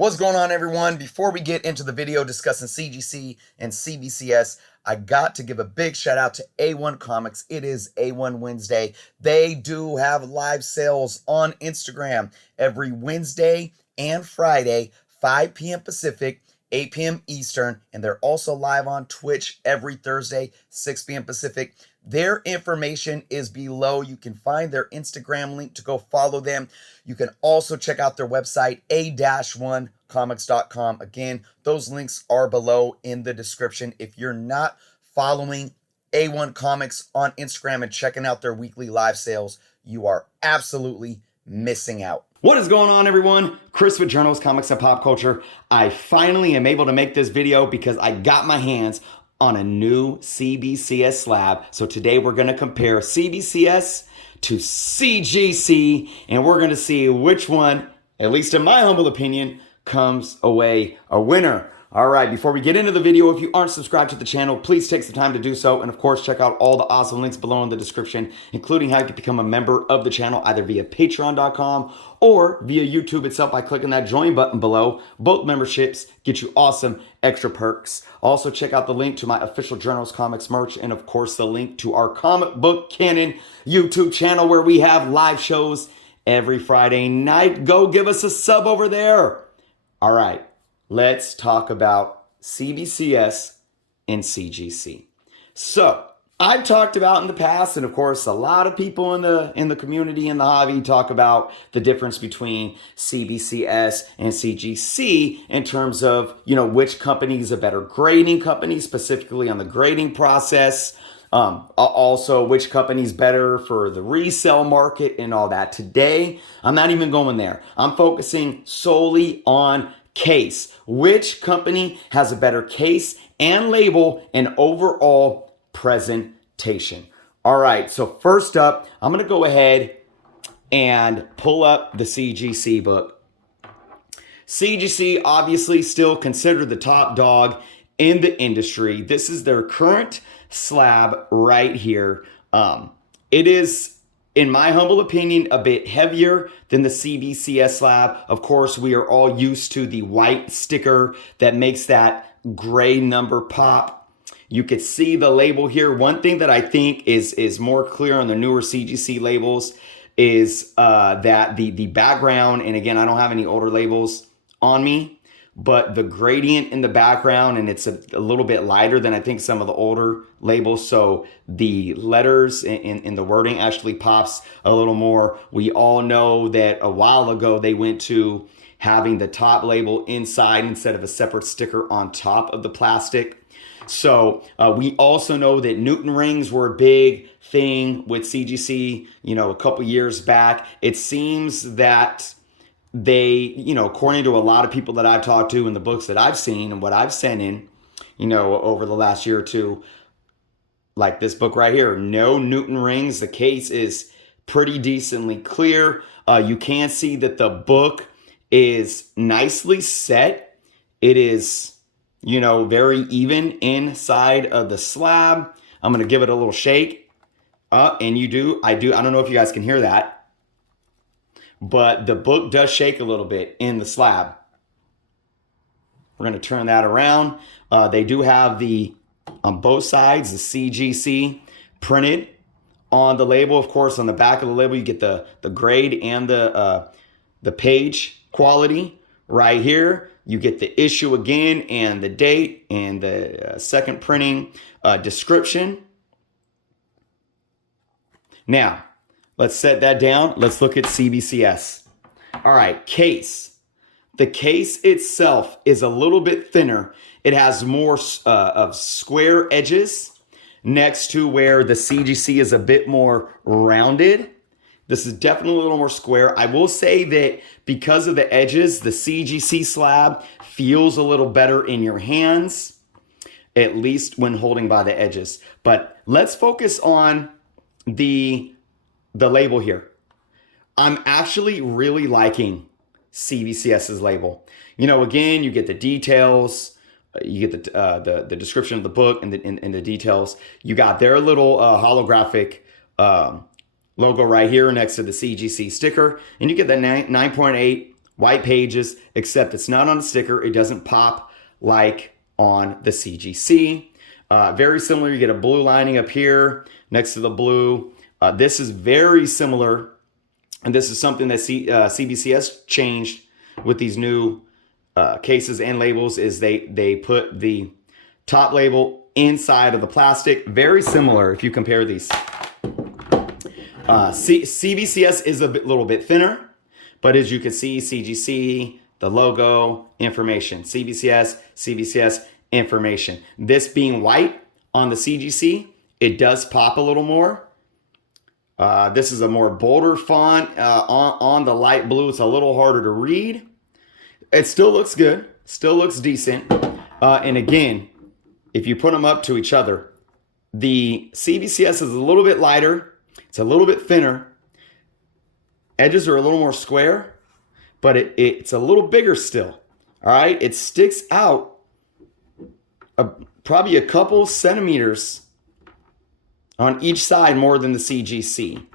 What's going on, everyone? Before we get into the video discussing CGC and CBCS, I got to give a big shout out to A1 Comics. It is A1 Wednesday. They do have live sales on Instagram every Wednesday and Friday, 5 p.m. Pacific, 8 p.m. Eastern, and they're also live on Twitch every Thursday, 6 p.m. Pacific. Their information is below. You can find their Instagram link to go follow them. You can also check out their website, a-1comics.com. Again, those links are below in the description. If you're not following A1 Comics on Instagram and checking out their weekly live sales, you are absolutely missing out. What is going on, everyone? Chris with Journals, Comics, and Pop Culture. I finally am able to make this video because I got my hands on a new CBCS slab. So today we're going to compare CBCS to CGC, and we're going to see which one, at least in my humble opinion, comes away a winner. All right, before we get into the video, if you aren't subscribed to the channel, please take some time to do so. And of course, check out all the awesome links below in the description, including how you can become a member of the channel, either via patreon.com or via YouTube itself by clicking that join button below. Both memberships get you awesome extra perks. Also, check out the link to my official Journals Comics merch, and of course, the link to our Comic Book Canon YouTube channel where we have live shows every Friday night. Go give us a sub over there. All right. Let's talk about CBCS and CGC. So I've talked about in the past, and of course, a lot of people in the community and the hobby talk about the difference between CBCS and CGC in terms of, which company is a better grading company, specifically on the grading process. Also, which company's better for the resale market and all that. Today, I'm not even going there. I'm focusing solely on case. Which company has a better case and label and overall presentation? All right, so first up, I'm going to go ahead and pull up the CGC book. CGC obviously still considered the top dog in the industry. This is their current slab right here. It is, in my humble opinion, a bit heavier than the CBCS slab. Of course, we are all used to the white sticker that makes that gray number pop. You could see the label here. One thing that I think is more clear on the newer CGC labels is that the background, and again, I don't have any older labels on me, but the gradient in the background, and it's a little bit lighter than I think some of the older labels. So the letters in the wording actually pops a little more. We all know that a while ago they went to having the top label inside instead of a separate sticker on top of the plastic. So we also know that Newton rings were a big thing with CGC, a couple years back. It seems that they, according to a lot of people that I've talked to in the books that I've seen and what I've sent in, over the last year or two, like this book right here, no Newton rings. The case is pretty decently clear. You can see that the book is nicely set. It is, very even inside of the slab. I'm going to give it a little shake. And I don't know if you guys can hear that, but the book does shake a little bit in the slab. We're going to turn that around. They do have on both sides, the CGC printed on the label. Of course, on the back of the label, you get the grade and the page quality. Right here, you get the issue again and the date and the second printing description. Now, let's set that down. Let's look at CBCS. All right, case. The case itself is a little bit thinner. It has more of square edges next to where the CGC is a bit more rounded. This is definitely a little more square. I will say that because of the edges, the CGC slab feels a little better in your hands, at least when holding by the edges. But let's focus on the label here. I'm actually really liking CBCS's label. Again, you get the details, you get the description of the book and the details. You got their little holographic logo right here next to the CGC sticker, and you get the 9.8 white pages, except it's not on the sticker. It doesn't pop like on the CGC. Very similar. You get a blue lining up here next to the blue. This is very similar, and this is something that CBCS changed with these new cases and labels, is they put the top label inside of the plastic. Very similar if you compare these. CBCS is a little bit thinner, but as you can see, CGC, the logo, information. CBCS, information. This being white on the CGC, it does pop a little more. This is a more bolder font. On the light blue, it's a little harder to read. It still looks good, still looks decent. And again, if you put them up to each other, the CBCS is a little bit lighter. It's a little bit thinner. Edges are a little more square, but it's a little bigger still. All right, it sticks out probably a couple centimeters on each side more than the CGC.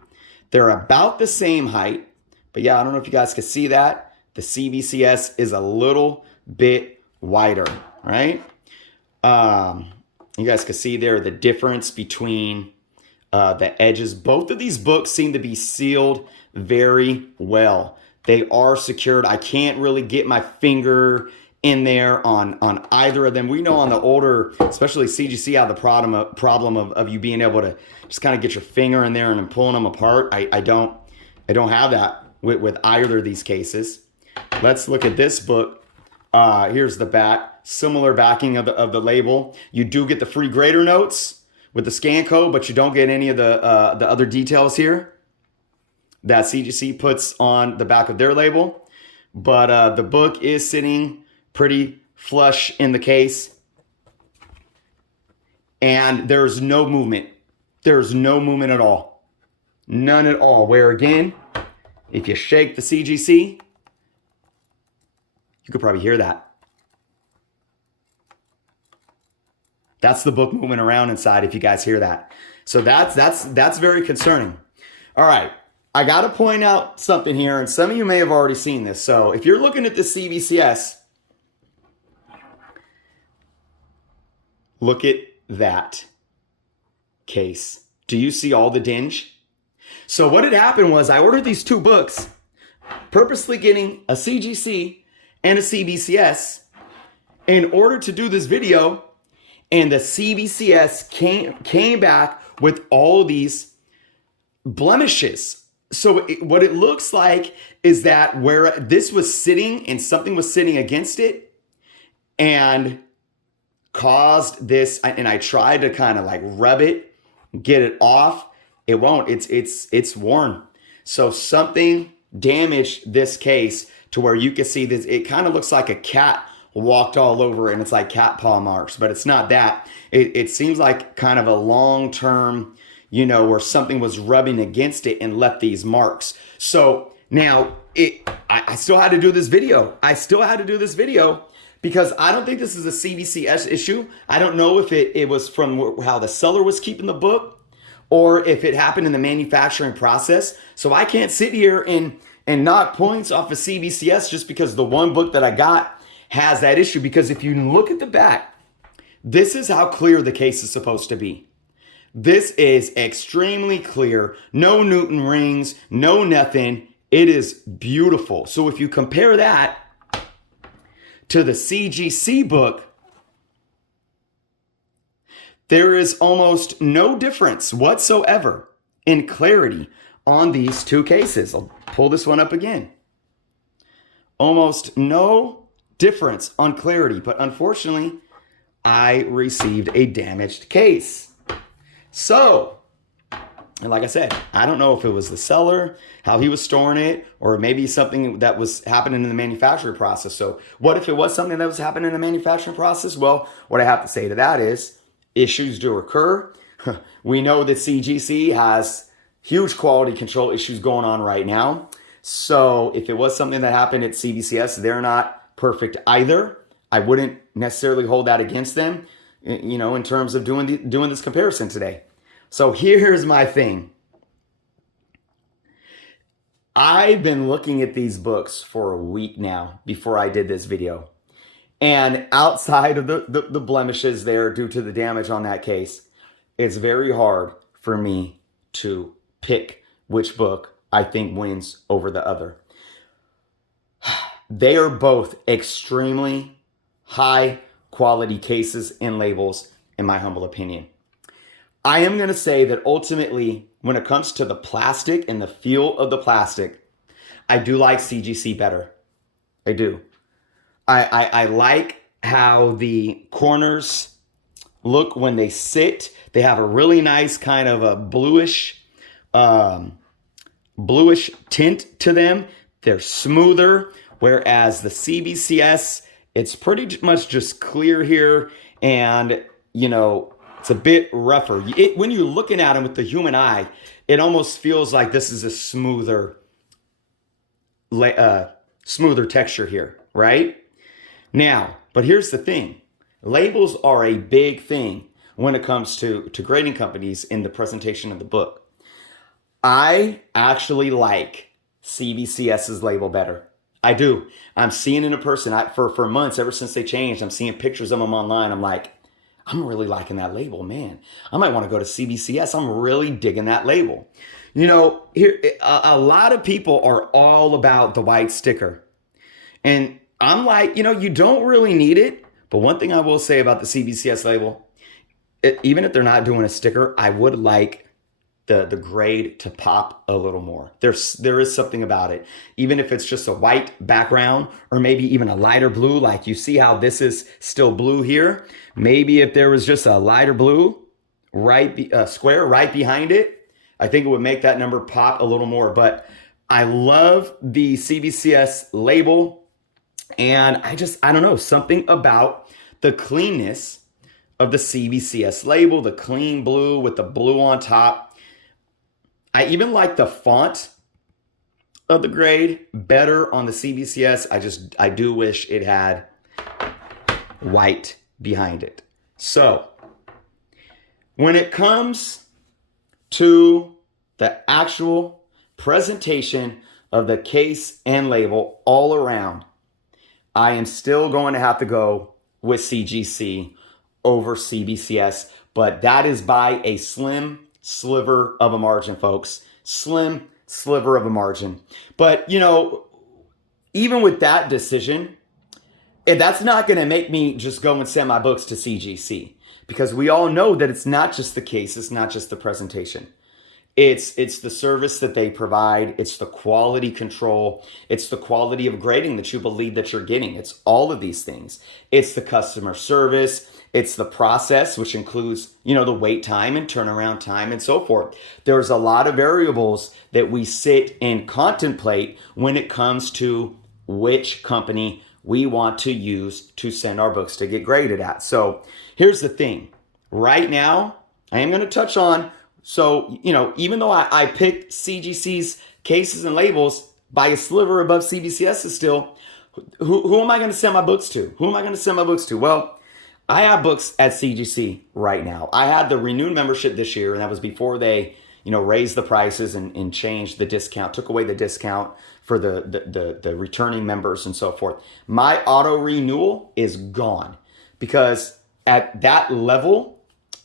They're about the same height, but yeah, I don't know if you guys can see that. The CBCS is a little bit wider, right? You guys can see there the difference between the edges. Both of these books seem to be sealed very well. They are secured. I can't really get my finger in there on either of them. We know on the older, especially CGC, have the problem of you being able to just kind of get your finger in there and then pulling them apart. I don't have that with either of these cases. Let's look at this book. Here's the back. Similar backing of the label. You do get the free grader notes with the scan code, but you don't get any of the other details here that CGC puts on the back of their label. But the book is sitting pretty flush in the case, and there's no movement. There's no movement at all. None at all. Where again, if you shake the CGC, you could probably hear that. That's the book moving around inside, if you guys hear that. So that's very concerning. All right, I got to point out something here, and some of you may have already seen this. So if you're looking at the CBCS, look at that case. Do you see all the dinge? So what had happened was I ordered these two books, purposely getting a CGC and a CBCS in order to do this video. And the CBCS came back with all these blemishes. So what it looks like is that where this was sitting and something was sitting against it and caused this, and I tried to kind of like rub it, get it off. It won't. It's worn. So something damaged this case to where you can see this. It kind of looks like a cat walked all over it, and it's like cat paw marks, but it's not that. It seems like kind of a long-term, where something was rubbing against it and left these marks. So now I still had to do this video. Because I don't think this is a CBCS issue. I don't know if it was from how the seller was keeping the book or if it happened in the manufacturing process. So I can't sit here and knock points off of CBCS just because the one book that I got has that issue. Because if you look at the back, this is how clear the case is supposed to be. This is extremely clear. No Newton rings, no nothing. It is beautiful. So if you compare that to the CGC book, there is almost no difference whatsoever in clarity on these two cases. I'll pull this one up again. Almost no difference on clarity, but unfortunately, I received a damaged case. So, and like I said, I don't know if it was the seller, how he was storing it, or maybe something that was happening in the manufacturing process. So what if it was something that was happening in the manufacturing process? Well, what I have to say to that is issues do occur. We know that CGC has huge quality control issues going on right now. So if it was something that happened at CBCS, they're not perfect either. I wouldn't necessarily hold that against them, in terms of doing this comparison today. So here's my thing. I've been looking at these books for a week now before I did this video. And outside of the blemishes there due to the damage on that case, it's very hard for me to pick which book I think wins over the other. They are both extremely high quality cases and labels, in my humble opinion. I am going to say that ultimately, when it comes to the plastic and the feel of the plastic, I do like CGC better. I do. I like how the corners look when they sit. They have a really nice kind of a bluish tint to them. They're smoother, whereas the CBCS, it's pretty much just clear here, and it's a bit rougher. When you're looking at them with the human eye, it almost feels like this is a smoother texture here, right? Now, but here's the thing. Labels are a big thing when it comes to grading companies in the presentation of the book. I actually like CBCS's label better. I do. I'm seeing it in person. For months, ever since they changed, I'm seeing pictures of them online. I'm like, I'm really liking that label, man. I might want to go to CBCS. I'm really digging that label. Here a lot of people are all about the white sticker. And I'm like, you don't really need it. But one thing I will say about the CBCS label, even if they're not doing a sticker, I would like the grade to pop a little more. There is something about it. Even if it's just a white background or maybe even a lighter blue, like you see how this is still blue here. Maybe if there was just a lighter blue square right behind it, I think it would make that number pop a little more. But I love the CBCS label. And I don't know, something about the cleanness of the CBCS label, the clean blue with the blue on top. I even like the font of the grade better on the CBCS. I do wish it had white behind it. So when it comes to the actual presentation of the case and label all around, I am still going to have to go with CGC over CBCS, but that is by a slim sliver of a margin, folks. Slim sliver of a margin. But, even with that decision, that's not going to make me just go and send my books to CGC, because we all know that it's not just the case, it's not just the presentation. It's the service that they provide. It's the quality control. It's the quality of grading that you believe that you're getting. It's all of these things. It's the customer service. It's the process, which includes, the wait time and turnaround time and so forth. There's a lot of variables that we sit and contemplate when it comes to which company we want to use to send our books to get graded at. So here's the thing. Right now, I am going to touch on, so, even though I picked CGC's cases and labels by a sliver above CBCS is still, who am I going to send my books to? Who am I going to send my books to? Well, I have books at CGC right now. I had the renewed membership this year, and that was before they, raised the prices and changed the discount, took away the discount for the returning members and so forth. My auto renewal is gone because at that level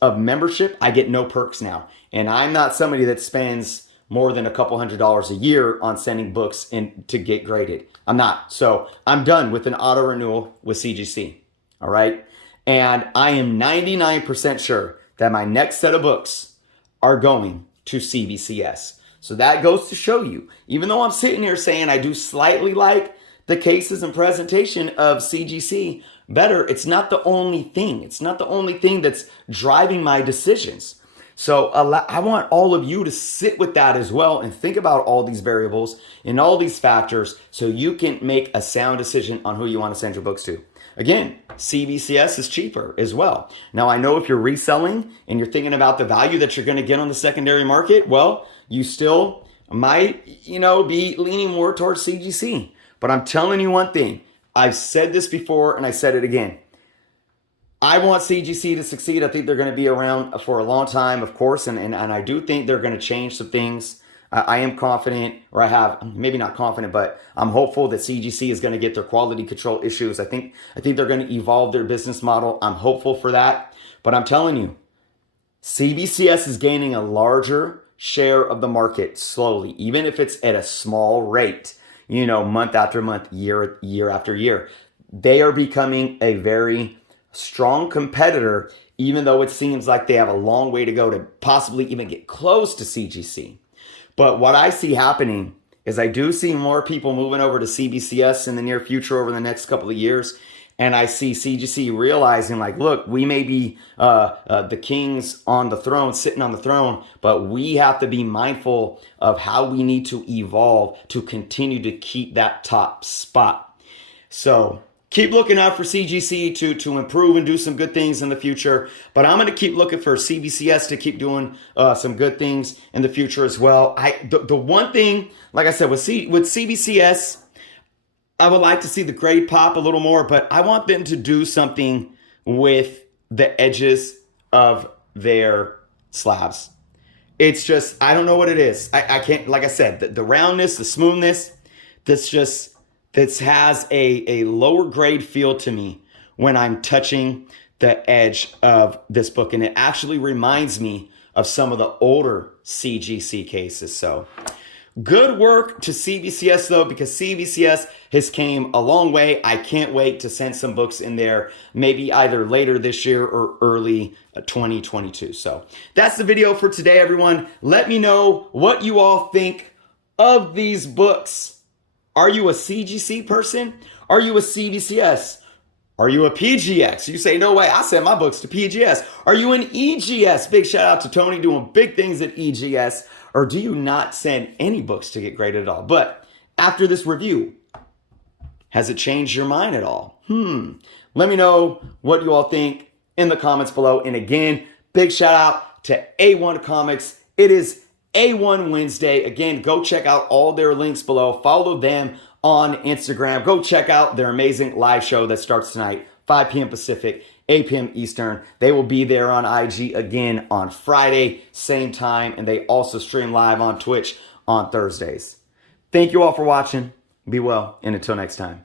of membership, I get no perks now. And I'm not somebody that spends more than a couple $100s a year on sending books in to get graded. I'm not. So I'm done with an auto renewal with CGC. All right. And I am 99% sure that my next set of books are going to CBCS. So that goes to show you, even though I'm sitting here saying I do slightly like the cases and presentation of CGC better, it's not the only thing. It's not the only thing that's driving my decisions. So I want all of you to sit with that as well and think about all these variables and all these factors so you can make a sound decision on who you want to send your books to. Again, CBCS is cheaper as well. Now, I know if you're reselling and you're thinking about the value that you're going to get on the secondary market, well, you still might, be leaning more towards CGC. But I'm telling you one thing. I've said this before and I said it again. I want CGC to succeed. I think they're going to be around for a long time, of course, and I do think they're going to change some things I am confident, or I have, maybe not confident, but I'm hopeful that CGC is going to get their quality control issues. I think they're going to evolve their business model. I'm hopeful for that. But I'm telling you, CBCS is gaining a larger share of the market slowly, even if it's at a small rate, month after month, year after year. They are becoming a very strong competitor, even though it seems like they have a long way to go to possibly even get close to CGC. But what I see happening is I do see more people moving over to CBCS in the near future over the next couple of years. And I see CGC realizing, like, look, we may be the kings on the throne, sitting on the throne, but we have to be mindful of how we need to evolve to continue to keep that top spot. So keep looking out for CGC to improve and do some good things in the future. But I'm going to keep looking for CBCS to keep doing some good things in the future as well. The one thing, like I said, with CBCS, I would like to see the grade pop a little more, but I want them to do something with the edges of their slabs. It's just, I don't know what it is. I can't, like I said, the roundness, the smoothness, this has a lower grade feel to me when I'm touching the edge of this book. And it actually reminds me of some of the older CGC cases. So good work to CBCS though, because CBCS has came a long way. I can't wait to send some books in there, maybe either later this year or early 2022. So that's the video for today, everyone. Let me know what you all think of these books. Are you a CGC person? Are you a CBCS? Are you a PGX? You say, no way, I send my books to PGS. Are you an EGS? Big shout out to Tony doing big things at EGS. Or do you not send any books to get graded at all? But after this review, has it changed your mind at all? Let me know what you all think in the comments below. And again, big shout out to A1 Comics. It is A1 Wednesday. Again, go check out all their links below. Follow them on Instagram. Go check out their amazing live show that starts tonight, 5 p.m. Pacific, 8 p.m. Eastern. They will be there on IG again on Friday, same time. And they also stream live on Twitch on Thursdays. Thank you all for watching. Be well, and until next time.